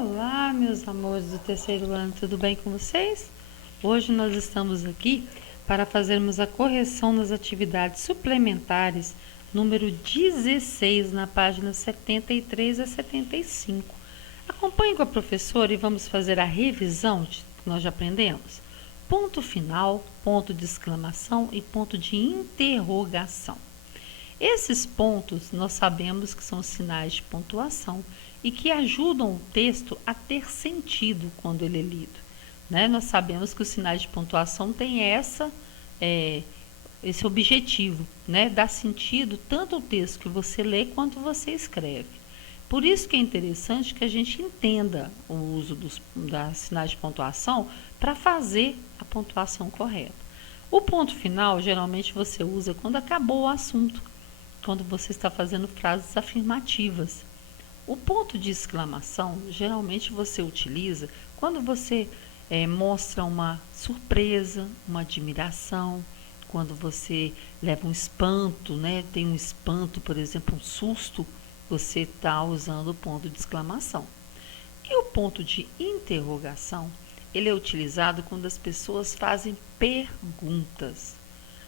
Olá, meus amores do terceiro ano, tudo bem com vocês? Hoje nós estamos aqui para fazermos a correção nas atividades suplementares número 16 na página 73 a 75. Acompanhe com a professora e vamos fazer a revisão que nós já aprendemos. Ponto final, ponto de exclamação e ponto de interrogação. Esses pontos nós sabemos que são sinais de pontuação e que ajudam o texto a ter sentido quando ele é lido. Nós sabemos que os sinais de pontuação têm esse objetivo, dar sentido tanto ao texto que você lê quanto você escreve. Por isso que é interessante que a gente entenda o uso dos sinais de pontuação para fazer a pontuação correta. O ponto final, geralmente você usa quando acabou o assunto, quando você está fazendo frases afirmativas. O ponto de exclamação, geralmente você utiliza quando você mostra uma surpresa, uma admiração, quando você leva um espanto, tem um espanto, por exemplo, um susto, você está usando o ponto de exclamação. E o ponto de interrogação, ele é utilizado quando as pessoas fazem perguntas.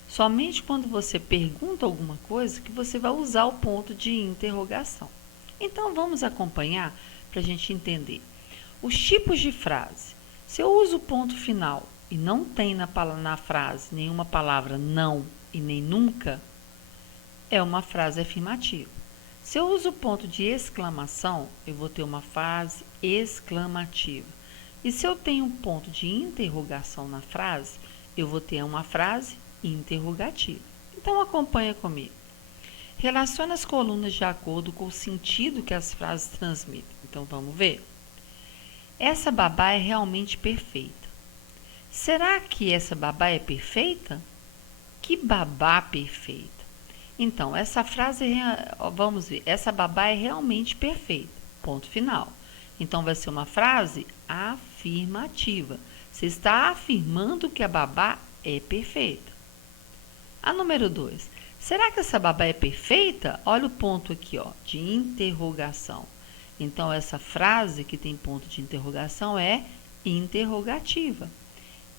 Somente quando você pergunta alguma coisa que você vai usar o ponto de interrogação. Então, vamos acompanhar para a gente entender. Os tipos de frase. Se eu uso o ponto final e não tem na frase nenhuma palavra não e nem nunca, é uma frase afirmativa. Se eu uso o ponto de exclamação, eu vou ter uma frase exclamativa. E se eu tenho um ponto de interrogação na frase, eu vou ter uma frase interrogativa. Então, acompanha comigo. Relaciona as colunas de acordo com o sentido que as frases transmitem. Então, vamos ver. Essa babá é realmente perfeita. Será que essa babá é perfeita? Que babá perfeita? Então, essa frase, vamos ver, essa babá é realmente perfeita. Ponto final. Então, vai ser uma frase afirmativa. Você está afirmando que a babá é perfeita. A número 2. Será que essa babá é perfeita? Olha o ponto aqui, de interrogação. Então, essa frase que tem ponto de interrogação é interrogativa.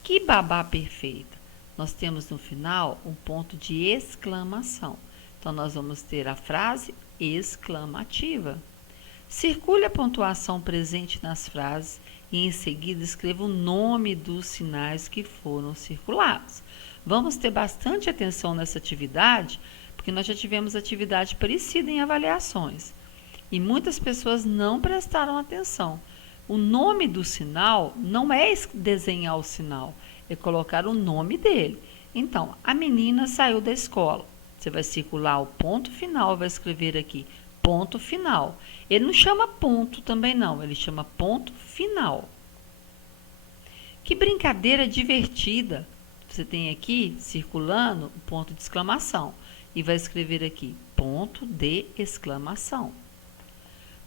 Que babá perfeita? Nós temos no final um ponto de exclamação. Então, nós vamos ter a frase exclamativa. Circule a pontuação presente nas frases e, em seguida, escreva o nome dos sinais que foram circulados. Vamos ter bastante atenção nessa atividade, porque nós já tivemos atividade parecida em avaliações. E muitas pessoas não prestaram atenção. O nome do sinal não é desenhar o sinal, é colocar o nome dele. Então, a menina saiu da escola. Você vai circular o ponto final, vai escrever aqui, ponto final. Ele não chama ponto também não, ele chama ponto final. Que brincadeira divertida! Você tem aqui, circulando, o ponto de exclamação. E vai escrever aqui, ponto de exclamação.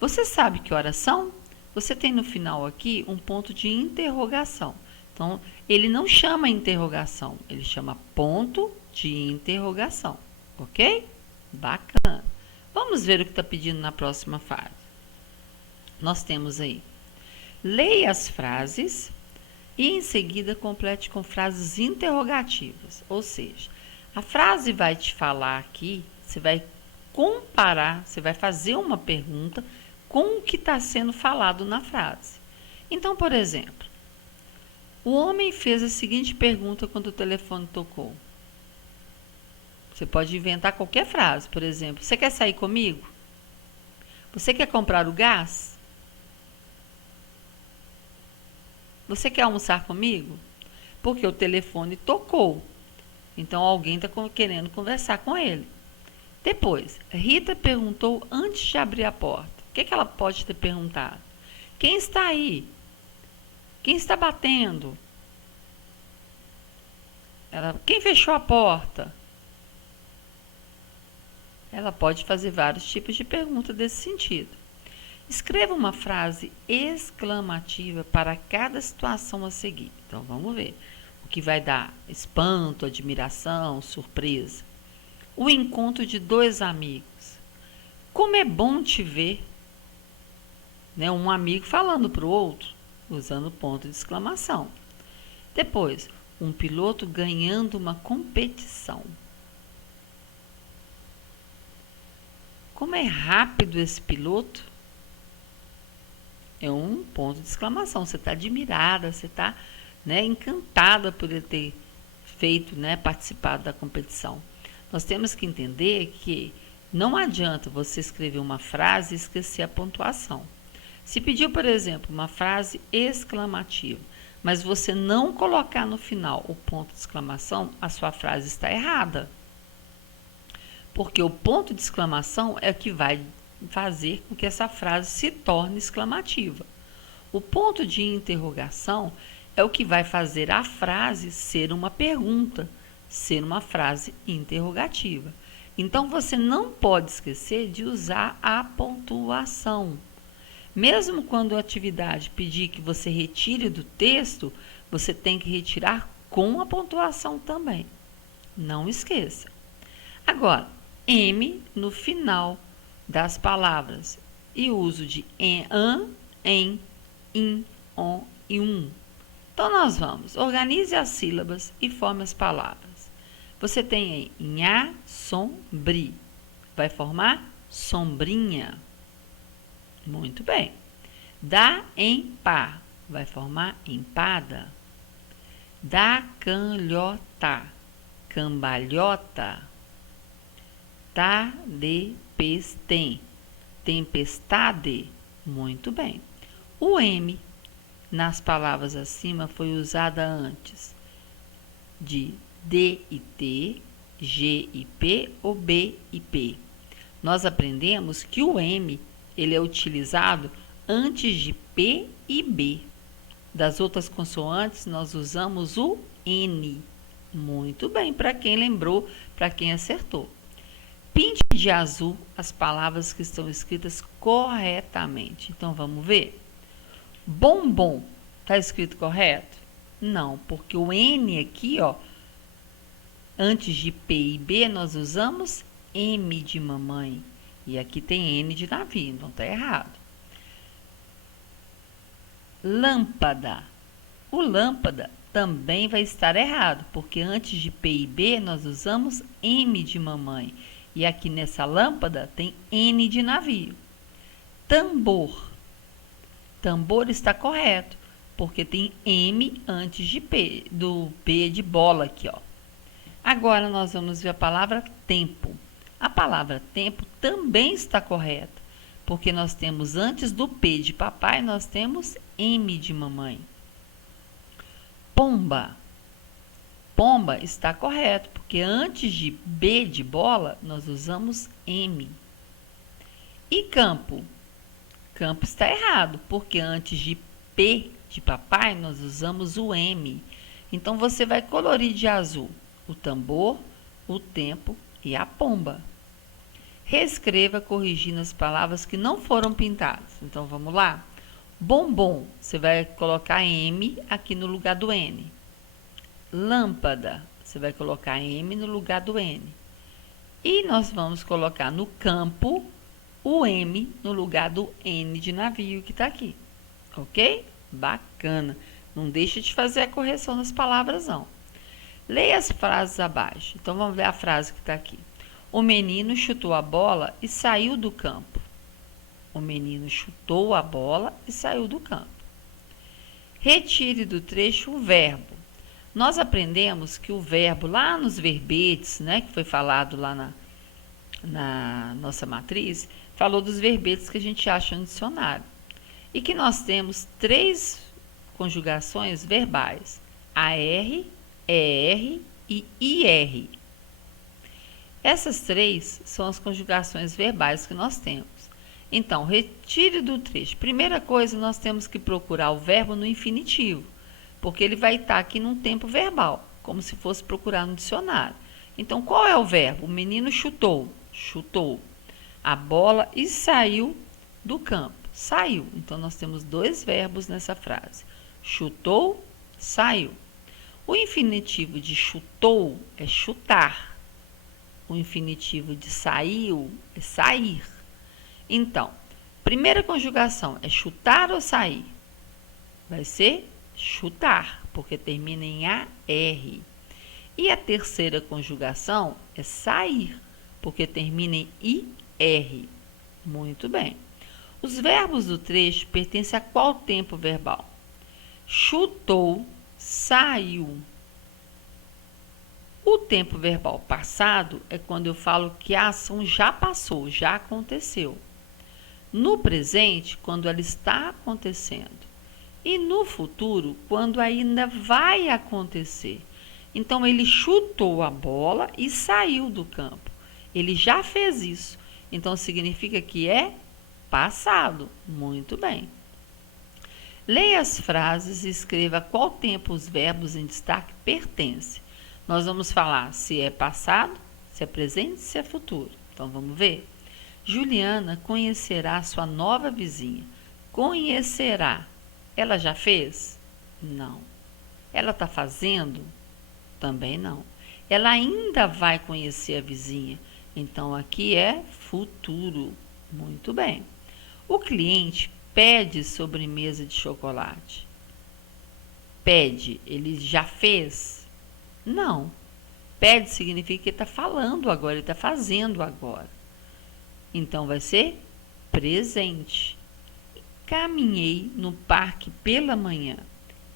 Você sabe que horas são? Você tem no final aqui um ponto de interrogação. Então, ele não chama interrogação, ele chama ponto de interrogação. Ok? Bacana. Vamos ver o que está pedindo na próxima fase. Nós temos aí, leia as frases e em seguida complete com frases interrogativas. Ou seja, a frase vai te falar aqui, você vai comparar, você vai fazer uma pergunta com o que está sendo falado na frase. Então, por exemplo, o homem fez a seguinte pergunta quando o telefone tocou. Você pode inventar qualquer frase, por exemplo, você quer sair comigo? Você quer comprar o gás? Você quer almoçar comigo? Porque o telefone tocou. Então, alguém está querendo conversar com ele. Depois, Rita perguntou antes de abrir a porta. O que ela pode ter perguntado? Quem está aí? Quem está batendo? Quem fechou a porta? Ela pode fazer vários tipos de pergunta desse sentido. Escreva uma frase exclamativa para cada situação a seguir. Então, vamos ver. O que vai dar espanto, admiração, surpresa. O encontro de dois amigos. Como é bom te ver. né? Um amigo falando para o outro, usando ponto de exclamação. Depois, um piloto ganhando uma competição. Como é rápido esse piloto? É um ponto de exclamação. Você está admirada, você está, né, encantada por ele ter feito, né, participado da competição. Nós temos que entender que não adianta você escrever uma frase e esquecer a pontuação. Se pediu, por exemplo, uma frase exclamativa, mas você não colocar no final o ponto de exclamação, a sua frase está errada. Porque o ponto de exclamação é o que vai fazer com que essa frase se torne exclamativa. O ponto de interrogação é o que vai fazer a frase ser uma pergunta, ser uma frase interrogativa. Então, você não pode esquecer de usar a pontuação. Mesmo quando a atividade pedir que você retire do texto, você tem que retirar com a pontuação também. Não esqueça. Agora, M no final das palavras e o uso de an, em, in, on e um. Então, nós vamos, organize as sílabas e forme as palavras. Você tem aí nha, sombri. Vai formar sombrinha. Muito bem. Dá em pá. Vai formar empada. Dá canhota. Cambalhota. Tá de pestem. Tempestade. Muito bem. O M nas palavras acima foi usada antes de D e T, G e P ou B e P. Nós aprendemos que o M ele é utilizado antes de P e B. Das outras consoantes, nós usamos o N. Muito bem, para quem lembrou, para quem acertou. Pinte de azul as palavras que estão escritas corretamente. Então, vamos ver? Bombom, está escrito correto? Não, porque o N aqui, ó, antes de P e B, nós usamos M de mamãe. E aqui tem N de navio, então está errado. Lâmpada. O lâmpada também vai estar errado, porque antes de P e B, nós usamos M de mamãe. E aqui nessa lâmpada tem N de navio. Tambor. Tambor está correto, porque tem M antes de P, do P de bola aqui, ó. Agora nós vamos ver a palavra tempo. A palavra tempo também está correta, porque nós temos antes do P de papai, nós temos M de mamãe. Pomba. Pomba está correto, porque antes de B de bola, nós usamos M. E campo? Campo está errado, porque antes de P de papai, nós usamos o M. Então, você vai colorir de azul o tambor, o tempo e a pomba. Reescreva corrigindo as palavras que não foram pintadas. Então, vamos lá? Bombom, você vai colocar M aqui no lugar do N. Lâmpada, você vai colocar M no lugar do N. E nós vamos colocar no campo o M no lugar do N de navio que está aqui. Ok? Bacana. Não deixe de fazer a correção das palavras, não. Leia as frases abaixo. Então, vamos ver a frase que está aqui. O menino chutou a bola e saiu do campo. O menino chutou a bola e saiu do campo. Retire do trecho o verbo. Nós aprendemos que o verbo lá nos verbetes, né, que foi falado lá na nossa matriz, falou dos verbetes que a gente acha no dicionário. E que nós temos 3 conjugações verbais: AR, ER e IR. Essas 3 são as conjugações verbais que nós temos. Então, retire do trecho. Primeira coisa, nós temos que procurar o verbo no infinitivo, porque ele vai estar aqui num tempo verbal, como se fosse procurar no dicionário. Então, qual é o verbo? O menino chutou, chutou a bola e saiu do campo. Saiu. Então, nós temos 2 verbos nessa frase. Chutou, saiu. O infinitivo de chutou é chutar. O infinitivo de saiu é sair. Então, Primeira conjugação é chutar ou sair? Vai ser chutar, porque termina em AR. E a terceira conjugação é sair, porque termina em IR. Muito bem. Os verbos do trecho pertencem a qual tempo verbal? Chutou, saiu. O tempo verbal passado é quando eu falo que a ação já passou, já aconteceu. No presente, quando ela está acontecendo. E no futuro, quando ainda vai acontecer. Então, ele chutou a bola e saiu do campo. Ele já fez isso. Então, significa que é passado. Muito bem. Leia as frases e escreva a qual tempo os verbos em destaque pertencem. Nós vamos falar se é passado, se é presente, se é futuro. Então, vamos ver? Juliana conhecerá sua nova vizinha. Conhecerá. Ela já fez? Não. Ela está fazendo? Também não. Ela ainda vai conhecer a vizinha. Então, aqui é futuro. Muito bem. O cliente pede sobremesa de chocolate. Pede. Ele já fez? Não. Pede significa que ele está falando agora, ele está fazendo agora. Então, vai ser presente. Caminhei no parque pela manhã.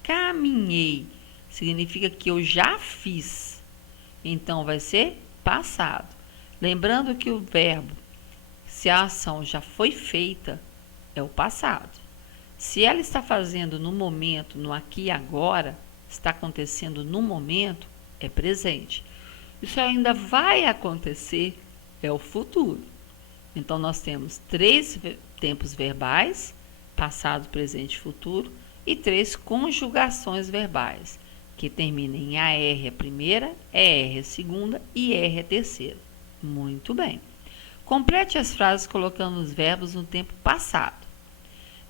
Caminhei significa que eu já fiz. Então, vai ser passado. Lembrando que o verbo, se a ação já foi feita, é o passado. Se ela está fazendo no momento, no aqui e agora, está acontecendo no momento, é presente. Isso ainda vai acontecer, é o futuro. Então, nós temos 3 tempos verbais, passado, presente e futuro, e 3 conjugações verbais, que terminam em AR a primeira, ER a segunda e R a terceira. Muito bem. Complete as frases colocando os verbos no tempo passado.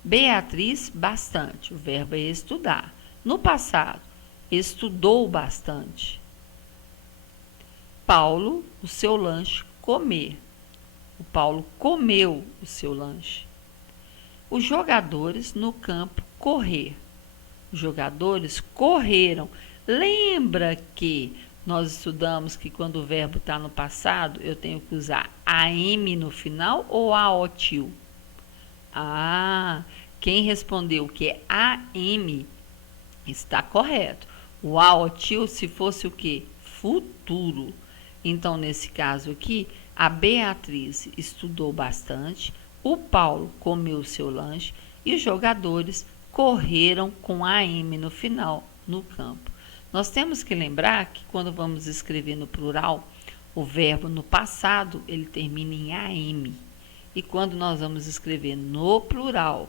Beatriz, bastante. O verbo é estudar. No passado, estudou bastante. Paulo, o seu lanche, comer. O Paulo comeu o seu lanche. Os jogadores no campo, correr. Os jogadores correram. Lembra que nós estudamos que quando o verbo está no passado, eu tenho que usar AM no final ou AOTIL? Quem respondeu que é AM está correto. O AOTIL se fosse o quê? Futuro. Então, nesse caso aqui, a Beatriz estudou bastante, o Paulo comeu seu lanche e os jogadores correram com AM no final, no campo. Nós temos que lembrar que quando vamos escrever no plural, o verbo no passado, ele termina em AM. E quando nós vamos escrever no plural,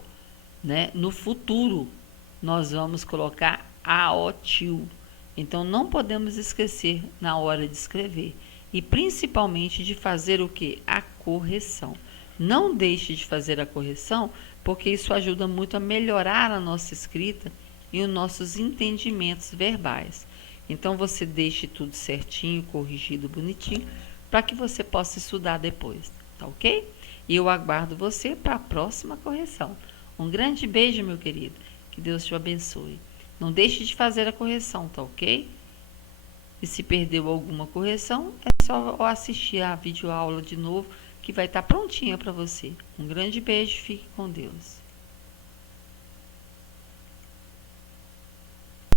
né, no futuro, nós vamos colocar AOTIL. Então, não podemos esquecer na hora de escrever. E principalmente de fazer o quê? A correção. Não deixe de fazer a correção, porque isso ajuda muito a melhorar a nossa escrita e os nossos entendimentos verbais. Então, você deixe tudo certinho, corrigido, bonitinho, para que você possa estudar depois, tá ok? E eu aguardo você para a próxima correção. Um grande beijo, meu querido. Que Deus te abençoe. Não deixe de fazer a correção, tá ok? E se perdeu alguma correção, é só assistir a videoaula de novo, que vai estar prontinha para você. Um grande beijo, fique com Deus.